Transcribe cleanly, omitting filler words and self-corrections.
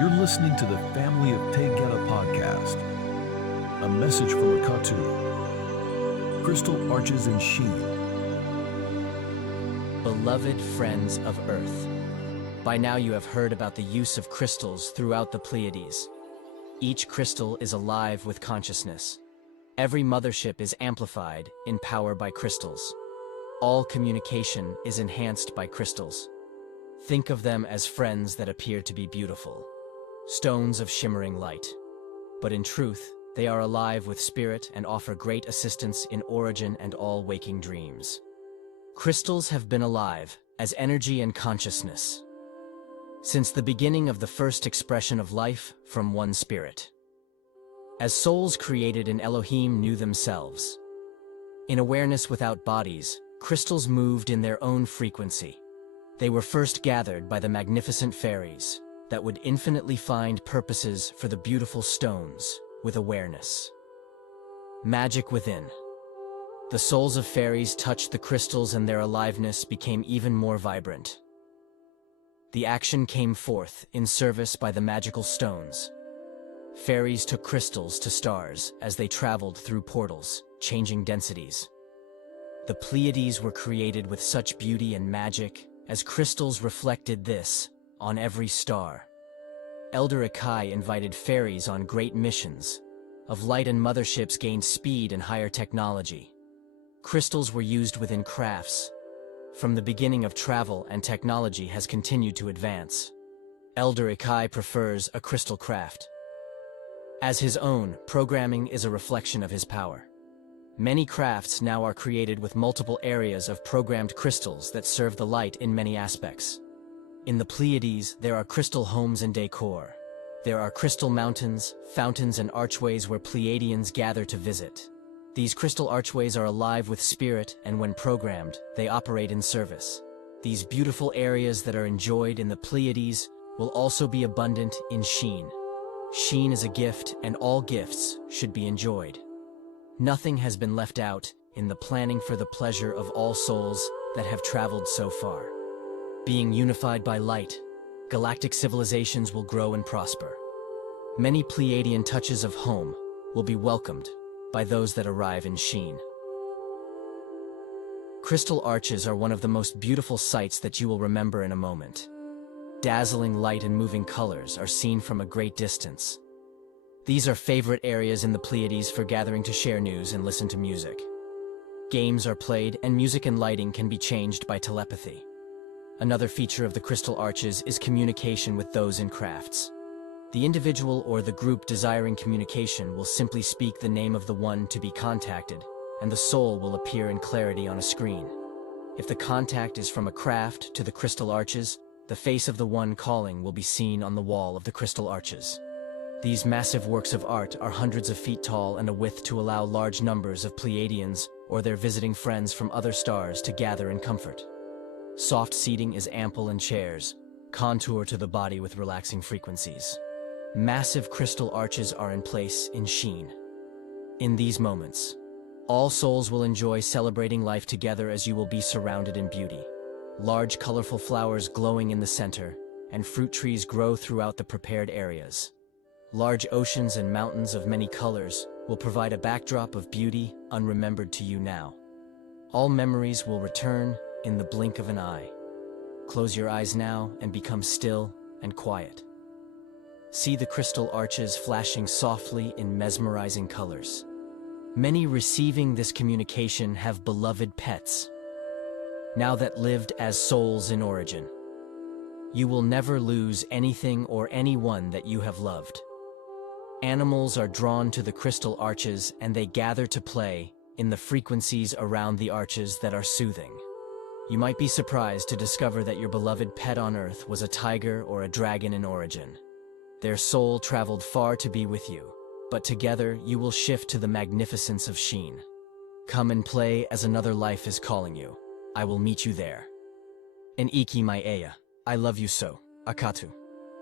You're listening to the Family of Taygeta podcast. A message from Akatu. Crystal arches in Sheen. Beloved friends of Earth, by now you have heard about the use of crystals throughout the Pleiades. Each crystal is alive with consciousness. Every mothership is amplified in power by crystals. All communication is enhanced by crystals. Think of them as friends that appear to be beautiful, stones of shimmering light. But in truth, they are alive with spirit and offer great assistance in origin and all waking dreams. Crystals have been alive as energy and consciousness since the beginning of the first expression of life from one spirit. As souls created in Elohim knew themselves. In awareness without bodies, crystals moved in their own frequency. They were first gathered by the magnificent fairies that would infinitely find purposes for the beautiful stones with awareness. Magic within. The souls of fairies touched the crystals and their aliveness became even more vibrant. The action came forth in service by the magical stones. Fairies took crystals to stars as they traveled through portals, changing densities. The Pleiades were created with such beauty and magic as crystals reflected this on every star. Elder Akai invited fairies on great missions of light, and motherships gained speed and higher technology. Crystals were used within crafts. From the beginning of travel and technology has continued to advance. Elder Akai prefers a crystal craft. As his own, programming is a reflection of his power. Many crafts now are created with multiple areas of programmed crystals that serve the light in many aspects. In the Pleiades, there are crystal homes and decor. There are crystal mountains, fountains, and archways where Pleiadians gather to visit. These crystal archways are alive with spirit, and when programmed, they operate in service. These beautiful areas that are enjoyed in the Pleiades will also be abundant in Sheen. Sheen is a gift, and all gifts should be enjoyed. Nothing has been left out in the planning for the pleasure of all souls that have traveled so far. Being unified by light, galactic civilizations will grow and prosper. Many Pleiadian touches of home will be welcomed by those that arrive in Sheen. Crystal arches are one of the most beautiful sights that you will remember in a moment. Dazzling light and moving colors are seen from a great distance. These are favorite areas in the Pleiades for gathering to share news and listen to music. Games are played, and music and lighting can be changed by telepathy. Another feature of the crystal arches is communication with those in crafts. The individual or the group desiring communication will simply speak the name of the one to be contacted, and the soul will appear in clarity on a screen. If the contact is from a craft to the crystal arches, the face of the one calling will be seen on the wall of the crystal arches. These massive works of art are hundreds of feet tall and a width to allow large numbers of Pleiadians or their visiting friends from other stars to gather in comfort. Soft seating is ample, and chairs contour to the body with relaxing frequencies. Massive crystal arches are in place in Sheen. In these moments, all souls will enjoy celebrating life together as you will be surrounded in beauty. Large colorful flowers glowing in the center, and fruit trees grow throughout the prepared areas. Large oceans and mountains of many colors will provide a backdrop of beauty unremembered to you now. All memories will return in the blink of an eye. Close your eyes now and become still and quiet. See the crystal arches flashing softly in mesmerizing colors. Many receiving this communication have beloved pets, now that lived as souls in origin. You will never lose anything or anyone that you have loved. Animals are drawn to the crystal arches, and they gather to play in the frequencies around the arches that are soothing. You might be surprised to discover that your beloved pet on Earth was a tiger or a dragon in origin. Their soul traveled far to be with you, but together you will shift to the magnificence of Sheen. Come and play as another life is calling you. I will meet you there. En iki mai ea. I love you so, Akatu.